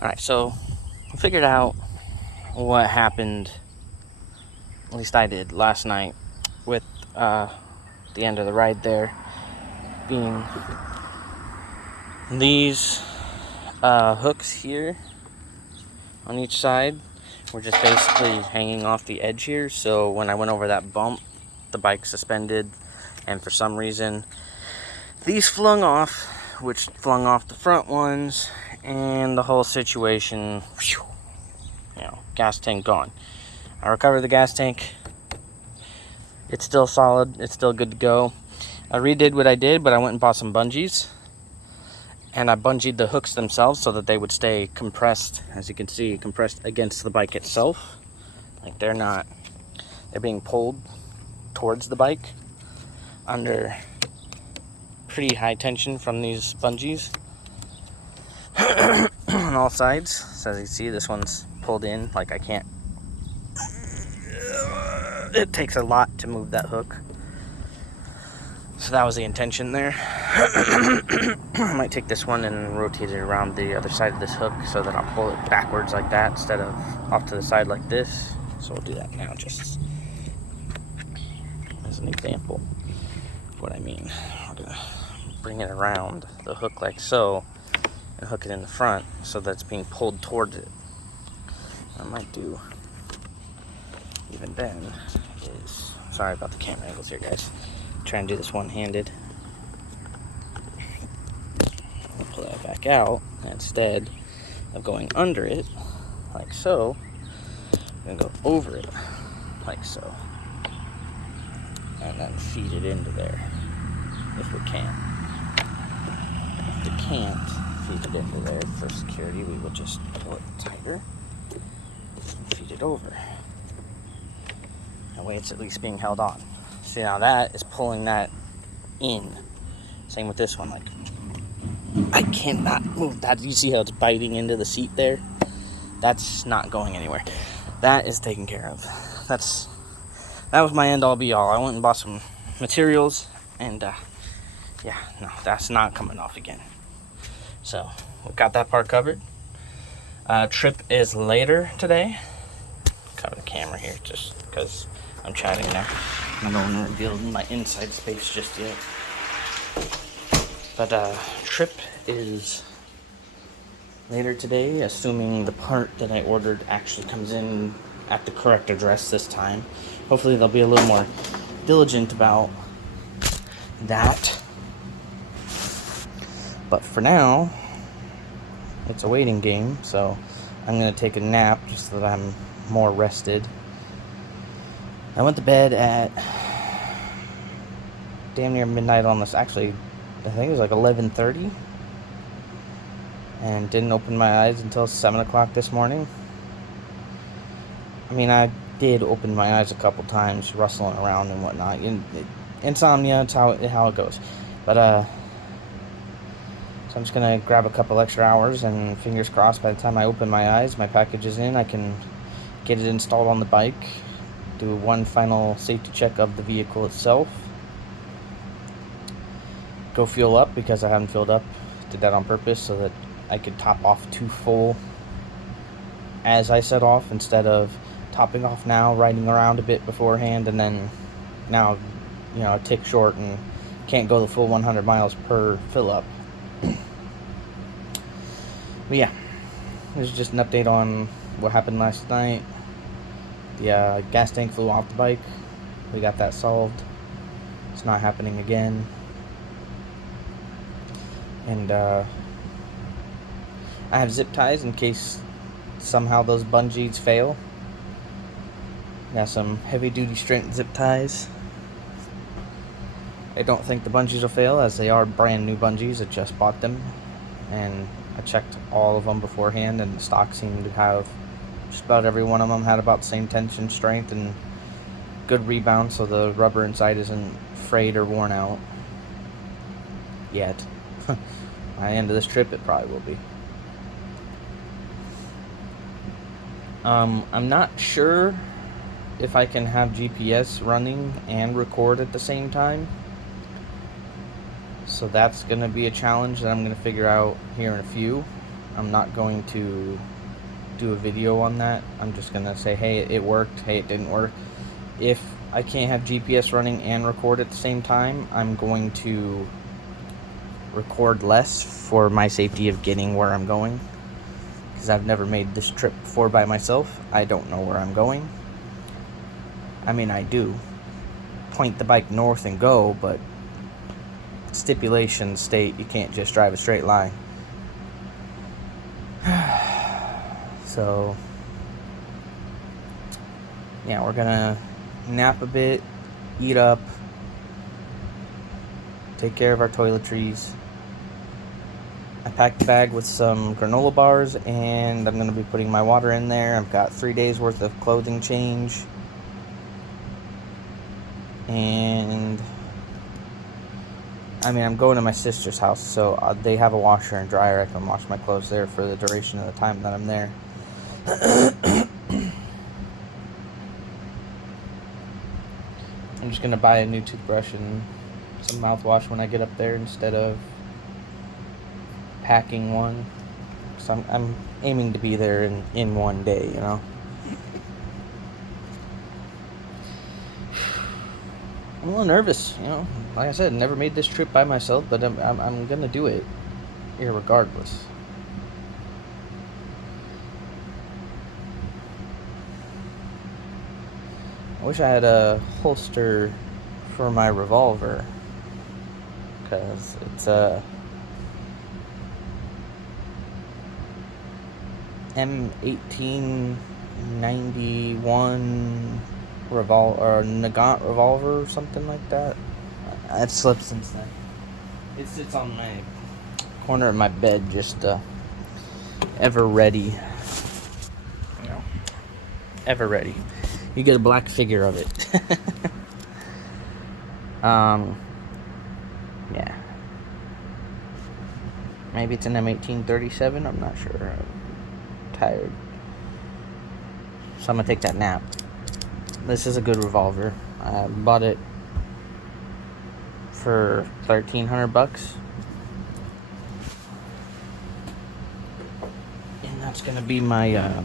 Alright, so I figured out what happened, at least I did, last night with the end of the ride there being these hooks here on each side were just basically hanging off the edge here. So when I went over that bump, the bike suspended, and for some reason these flung off, which flung off the front ones, and the whole situation, gas tank gone. I recovered the gas tank. It's still solid. It's still good to go. I redid what I did, but I went and bought some bungees. And I bungeed the hooks themselves so that they would stay compressed, as you can see, compressed against the bike itself. Like they're being pulled towards the bike under pretty high tension from these bungees on all sides. So as you see, this one's pulled in, like I can't. It takes a lot to move that hook. So that was the intention there. I might take this one and rotate it around the other side of this hook so that I'll pull it backwards like that instead of off to the side like this. So we'll do that now, just as an example of what I mean. We're gonna bring it around the hook like so and hook it in the front so that it's being pulled towards it. What I might do even then is, sorry about the camera angles here, guys. Try and do this one-handed. I'll pull that back out. Instead of going under it, like so, I'm going to go over it, like so. And then feed it into there, if we can. If we can't feed it into there for security, we will just pull it tighter and feed it over. That way it's at least being held on. See, now that is pulling that in. Same with this one. Like, I cannot move that. You see how it's biting into the seat there? That's not going anywhere. That is taken care of. That was my end all be all. I went and bought some materials, and yeah, no, that's not coming off again. So we got that part covered. Trip is later today. Cover the camera here just because I'm chatting now. I don't want to reveal my inside space just yet. But trip is later today, assuming the part that I ordered actually comes in at the correct address this time. Hopefully they'll be a little more diligent about that. But for now, it's a waiting game, so I'm going to take a nap just so that I'm more rested. I went to bed at damn near midnight on this. Actually, I think it was like 11:30, and didn't open my eyes until 7 o'clock this morning. I mean, I did open my eyes a couple times, rustling around and whatnot. Insomnia, it's how it goes. But so I'm just gonna grab a couple extra hours, and fingers crossed, by the time I open my eyes, my package is in. I can get it installed on the bike, do one final safety check of the vehicle itself, go fuel up because I haven't filled up. Did that on purpose so that I could top off to full as I set off, instead of topping off now, riding around a bit beforehand, and then now, a tick short and can't go the full 100 miles per fill up. But yeah, this is just an update on what happened last night. The gas tank flew off the bike. We got that solved. It's not happening again. And I have zip ties in case somehow those bungees fail. Got some heavy duty strength zip ties. I don't think the bungees will fail, as they are brand new bungees. I just bought them, and I checked all of them beforehand, and the stock seemed to have just about every one of them had about the same tension strength and good rebound, so the rubber inside isn't frayed or worn out yet. By the end of this trip, it probably will be. I'm not sure if I can have GPS running and record at the same time. So that's going to be a challenge that I'm going to figure out here in a few. I'm not going to do a video on that. I'm just going to say, hey, it worked, hey, it didn't work. If I can't have GPS running and record at the same time, I'm going to record less for my safety of getting where I'm going, because I've never made this trip before by myself. I don't know where I'm going. I mean, I do. Point the bike north and go, but stipulations state you can't just drive a straight line. So, yeah, we're gonna nap a bit, eat up, take care of our toiletries. I packed a bag with some granola bars, and I'm going to be putting my water in there. I've got 3 days worth of clothing change. And I mean, I'm going to my sister's house, so they have a washer and dryer. I can wash my clothes there for the duration of the time that I'm there. I'm just going to buy a new toothbrush and some mouthwash when I get up there instead of packing one. So I'm aiming to be there in one day, you know. I'm a little nervous, you know. Like I said, never made this trip by myself, but I'm gonna do it, irregardless. I wish I had a holster for my revolver, because it's a M1891 Nagant revolver or something like that. I've slept since then. It sits on my corner of my bed, just ever ready. You know, ever ready. You get a black figure of it. Yeah. Maybe it's an M1837. I'm not sure. I'm tired, so I'm gonna take that nap. This is a good revolver. I bought it for $1,300, and that's gonna be my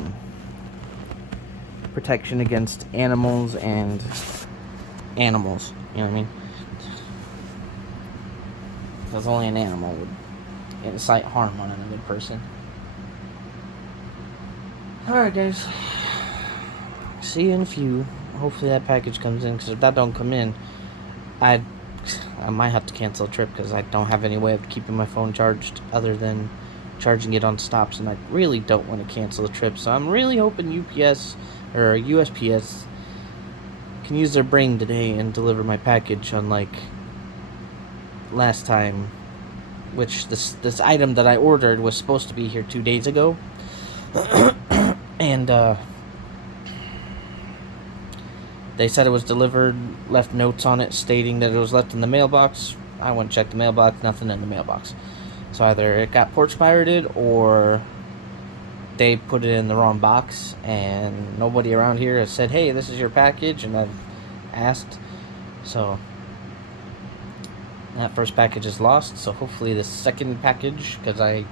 protection against animals and animals. You know what I mean? Because only an animal would incite harm on another person. Alright, guys. See you in a few. Hopefully that package comes in, because if that don't come in, I might have to cancel a trip, because I don't have any way of keeping my phone charged other than charging it on stops, and I really don't want to cancel the trip. So I'm really hoping UPS or USPS can use their brain today and deliver my package, unlike last time, which this item that I ordered was supposed to be here 2 days ago. And they said it was delivered, left notes on it stating that it was left in the mailbox. I went and checked the mailbox, nothing in the mailbox. So either it got porch pirated, or they put it in the wrong box, and nobody around here has said, hey, this is your package, and I've asked. So that first package is lost, so hopefully the second package, because I,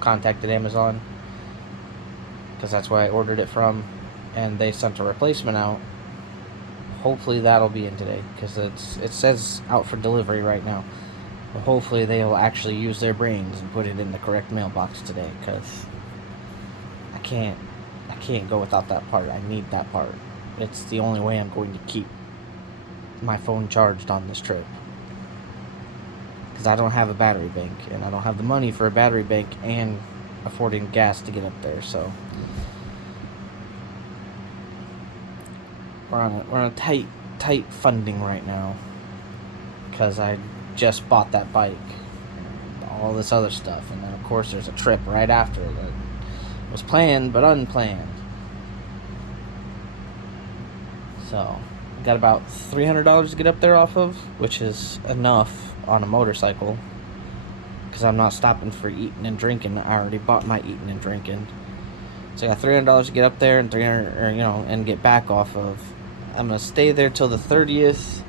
contacted Amazon, because that's where I ordered it from, and they sent a replacement out. Hopefully that'll be in today, because it says out for delivery right now. But hopefully they'll actually use their brains and put it in the correct mailbox today, because I can't go without that part. I need that part. It's the only way I'm going to keep my phone charged on this trip, because I don't have a battery bank, and I don't have the money for a battery bank and affording gas to get up there. So we're on a tight funding right now, because I just bought that bike and all this other stuff, and then of course there's a trip right after that was planned but unplanned. So got about $300 to get up there off of, which is enough on a motorcycle, because I'm not stopping for eating and drinking. I already bought my eating and drinking. So I got $300 to get up there, and $300, and get back off of. I'm gonna stay there till the 30th,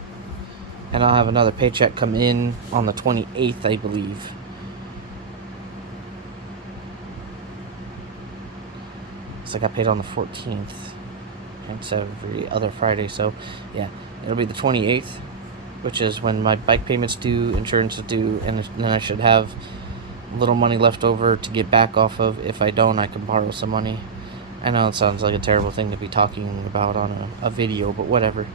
and I'll have another paycheck come in on the 28th, I believe. I got paid on the 14th. It's every other Friday, so yeah, it'll be the 28th, which is when my bike payment's due, insurance is due, and then I should have a little money left over to get back off of. If I don't, I can borrow some money. I know it sounds like a terrible thing to be talking about on a video, but whatever.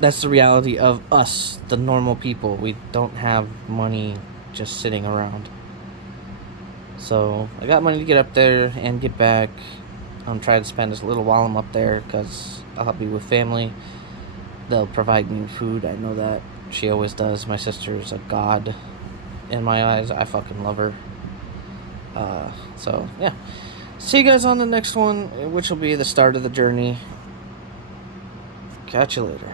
That's the reality of us, the normal people. We don't have money just sitting around. So I got money to get up there and get back. I'm trying to spend as little while I'm up there because I'll be with family. They'll provide me food. I know that. She always does. My sister's a god in my eyes. I fucking love her. So, yeah. See you guys on the next one, which will be the start of the journey. Catch you later.